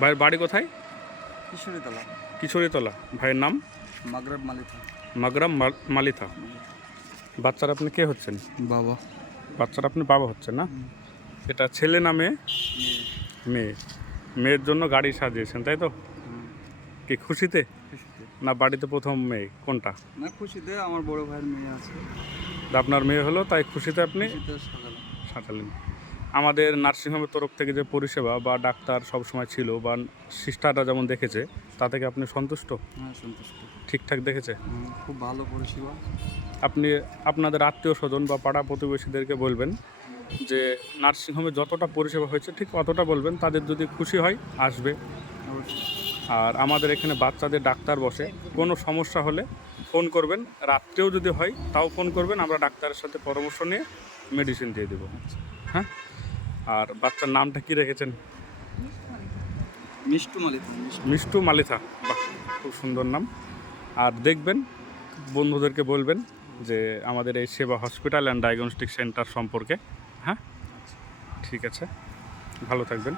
ভাইয়ের বাড়ি কোথায়? কিশোরীতলা। কিশোরীতলা। ভাইয়ের নাম? মাগরাব মালিকা মাগরাম মাল- মালিথা। বাচ্চার আপনি কে হচ্ছেন? বাবা। বাচ্চার আপনি বাবা হচ্ছেন না? এটা ছেলে নামে মেয়ে? মেয়ে। মেয়ের জন্য গাড়ি সাজিয়েছেন তাই তো? কি খুশিতে? না বাড়িতে প্রথম মেয়ে কোনটা? না খুশিতে আমার বড় ভাইয়ের মেয়ে আছে। আপনার মেয়ে হলো তাই খুশিতে আপনি সাঁটালেন আমাদের নার্সিংহোমের তরফ থেকে যে পরিষেবা বা ডাক্তার সবসময় ছিল বা সিস্টাররা যেমন দেখেছে তা থেকে আপনি সন্তুষ্ট? হ্যাঁ সন্তুষ্ট। ঠিকঠাক দেখেছে? খুব ভালো পরিষেবা। আপনি আপনাদের আত্মীয় স্বজন বা পাড়া প্রতিবেশীদেরকে বলবেন যে নার্সিংহোমে যতটা পরিষেবা হয়েছে ঠিক অতটা বলবেন তাদের যদি খুশি হয় আসবে। আর আমাদের এখানে বাচ্চাদের ডাক্তার বসে কোনো সমস্যা হলে ফোন করবেন রাত্রেও যদি হয় তাও ফোন করবেন আমরা ডাক্তারের সাথে পরামর্শ নিয়ে মেডিসিন দিয়ে দেবো। হ্যাঁ? আর বাচ্চার নামটা কি রেখেছেন? মিষ্টু মালিথা মিষ্টু মালিথা বাহ খুব সুন্দর নাম। আর দেখবেন বন্ধুদেরকে বলবেন যে আমাদের এই সেবা হসপিটাল অ্যান্ড ডায়াগনস্টিক সেন্টার সম্পর্কে। হ্যাঁ? ঠিক আছে। ভালো থাকবেন।